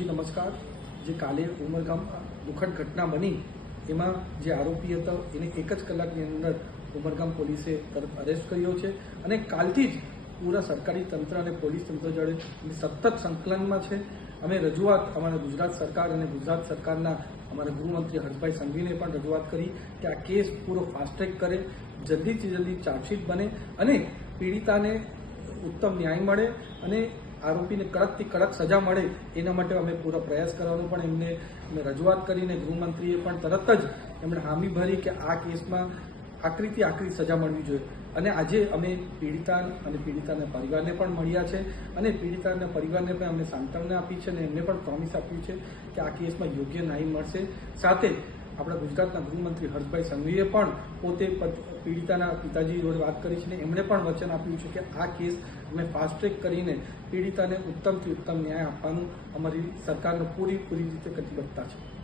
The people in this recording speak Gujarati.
જી નમસ્કાર. જે કાલે ઉમરગામમાં દુઃખદ ઘટના બની, એમાં જે આરોપી હતો, એને એક જ કલાકની અંદર ઉમરગામ પોલીસે તરત અરેસ્ટ કર્યો છે અને કાલથી જ પૂરા સરકારી તંત્ર અને પોલીસ તંત્ર જોડે સતત સંકલનમાં છે. અમે રજૂઆત અમારા ગુજરાત સરકાર અને ગુજરાત સરકારના અમારા ગૃહમંત્રી હર્ષભાઈ સંઘવીને પણ રજૂઆત કરી કે આ કેસ પૂરો ફાસ્ટ્રેક કરે, જલ્દીથી જલ્દી ચાર્જશીટ બને અને પીડિતાને ઉત્તમ ન્યાય મળે અને આરોપીને કડકથી કડક સજા મળે એના માટે અમે પૂરો પ્રયાસ કરવાનો પણ એમને રજૂઆત કરીને ગૃહમંત્રીએ પણ તરત જ એમણે હામી ભરી કે આ કેસમાં આકરીથી આકરી સજા મળવી જોઈએ. અને આજે અમે પીડિતા અને પીડિતાના પરિવારને પણ મળ્યા છે અને પીડિતાના પરિવારને પણ અમે સાંત્વના આપી છે અને એમને પણ પ્રોમિસ આપ્યું છે કે આ કેસમાં યોગ્ય ન્યાય મળશે. સાથે આપણા ગુજરાતના ગૃહમંત્રી હર્ષભાઈ સંઘવીએ પણ પોતે પીડિતાના પિતાજી જોડે વાત કરી છે અને એમણે પણ વચન આપ્યું છે કે આ કેસ અમે ફાસ્ટ ટ્રેક કરીને પીડિતાને ઉત્તમથી ઉત્તમ ન્યાય આપવાનું અમારી સરકારનો પૂરી પૂરી રીતે કટિબદ્ધતા છે.